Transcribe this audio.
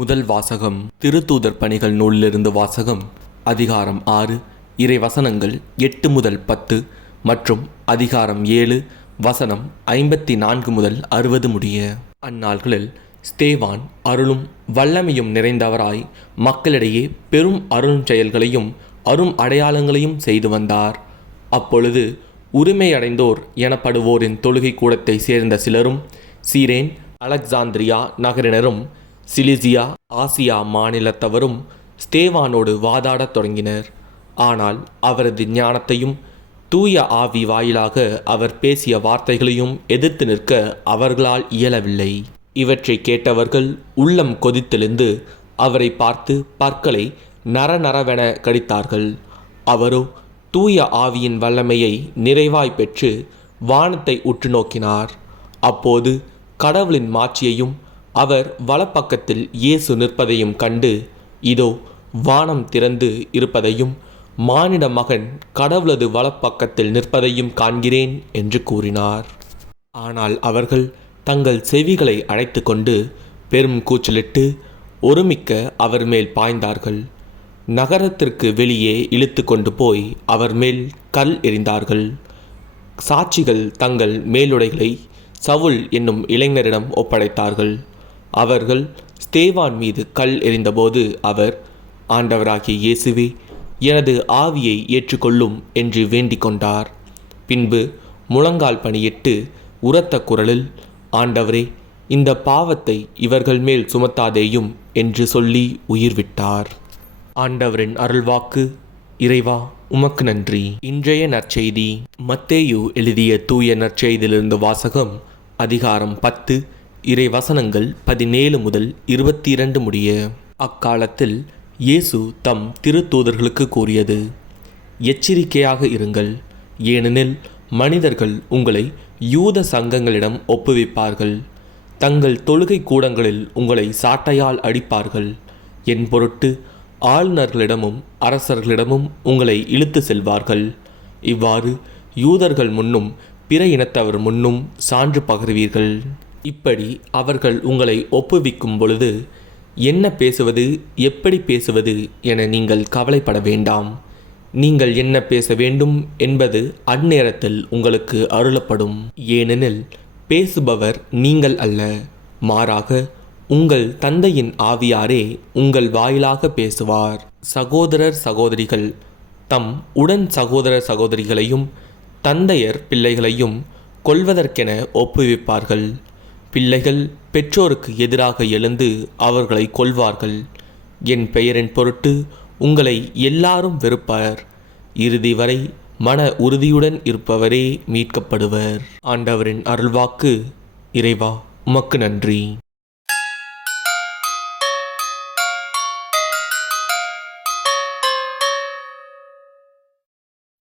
முதல் வாசகம் திருத்தூதர் பணிகள் நூலிலிருந்து வாசகம். அதிகாரம் 6 இறை வசனங்கள் 8 முதல் 10 மற்றும் அதிகாரம் 7 வசனம் 54 முதல் 60 முடிய. அந்நாள்களில் ஸ்தேவான் அருளும் வல்லமையும் நிறைந்தவராய் மக்களிடையே பெரும் அருளும் செயல்களையும் அரும் அடையாளங்களையும் செய்து வந்தார். அப்பொழுது உரிமையடைந்தோர் எனப்படுவோரின் தொழுகை கூடத்தை சேர்ந்த சிலரும் சீரேன் அலெக்சாந்திரியா நகரினரும் சிலிசியா ஆசியா மாநிலத்தவரும் ஸ்தேவானோடு வாதாடத் தொடங்கினர். ஆனால் அவரது ஞானத்தையும் தூய ஆவி வாயிலாக அவர் பேசிய வார்த்தைகளையும் எதிர்த்து நிற்க அவர்களால் இயலவில்லை. இவற்றை கேட்டவர்கள் உள்ளம் கொதித்தெழுந்து அவரை பார்த்து பற்களை நரநரவென கடித்தார்கள். அவரோ தூய ஆவியின் வல்லமையை நிறைவாய் பெற்று வானத்தை உற்று நோக்கினார். அப்போது கடவுளின் மாட்சியையும் அவர் வலப்பக்கத்தில் இயேசு நிற்பதையும் கண்டு, இதோ வானம் திறந்து இருப்பதையும் மானிட மகன் கடவுளது வலப்பக்கத்தில் நிற்பதையும் காண்கிறேன் என்று கூறினார். ஆனால் அவர்கள் தங்கள் செவிகளை அழைத்து கொண்டு பெரும் கூச்சலிட்டு ஒருமிக்க அவர் மேல் பாய்ந்தார்கள். நகரத்திற்கு வெளியே இழுத்து கொண்டு போய் அவர் மேல் கல் எறிந்தார்கள். சாட்சிகள் தங்கள் மேலுடைகளை சவுல் என்னும் இளைஞரிடம் ஒப்படைத்தார்கள். அவர்கள் ஸ்தேவான் மீது கல் எறிந்தபோது அவர், ஆண்டவராகிய இயேசுவே, எனது ஆவியை ஏற்றுக்கொள்ளும் என்று வேண்டிக் கொண்டார். பின்பு முழங்கால் பணியிட்டு உரத்த குரலில், ஆண்டவரே, இந்த பாவத்தை இவர்கள் மேல் சுமத்தாதேயும் என்று சொல்லி உயிர் விட்டார். ஆண்டவரின் அருள்வாக்கு. இறைவா, உமக்கு நன்றி. இன்றைய நற்செய்தி. மத்தேயு எழுதிய தூய நற்செய்தியிலிருந்து வாசகம். அதிகாரம் 10 இறை வசனங்கள் 17 முதல் 22 முடிய. அக்காலத்தில் இயேசு தம் திருத்தூதர்களுக்கு கூறியது, எச்சரிக்கையாக இருங்கள். ஏனெனில் மனிதர்கள் உங்களை யூத சங்கங்களிடம் ஒப்புவிப்பார்கள். தங்கள் தொழுகை கூடங்களில் உங்களை சாட்டையால் அடிப்பார்கள். என் பொருட்டு ஆளுநர்களிடமும் அரசர்களிடமும் உங்களை இழுத்து செல்வார்கள். இவ்வாறு யூதர்கள் முன்னும் பிற இனத்தவர் முன்னும் சான்று பகர்வீர்கள். இப்படி அவர்கள் உங்களை ஒப்புவிக்கும் பொழுது என்ன பேசுவது, எப்படி பேசுவது என நீங்கள் கவலைப்பட வேண்டாம். நீங்கள் என்ன பேச வேண்டும் என்பது அந்நேரத்தில் உங்களுக்கு அருளப்படும். ஏனெனில் பேசுபவர் நீங்கள் அல்ல, மாறாக உங்கள் தந்தையின் ஆவியாரே உங்கள் வாயிலாக பேசுவார். சகோதரர் சகோதரிகள் தம் உடன் சகோதரர் சகோதரிகளையும் தந்தையர் பிள்ளைகளையும் கொல்வதற்கென ஒப்புவிப்பார்கள். பிள்ளைகள் பெற்றோருக்கு எதிராக எழுந்து அவர்களை கொல்வார்கள். என் பெயரின் பொருட்டு உங்களை எல்லாரும் வெறுப்பார். இறுதி வரை மன உறுதியுடன் இருப்பவரே மீட்கப்படுவர். ஆண்டவரின் அருள்வாக்கு. இறைவா, உமக்கு நன்றி.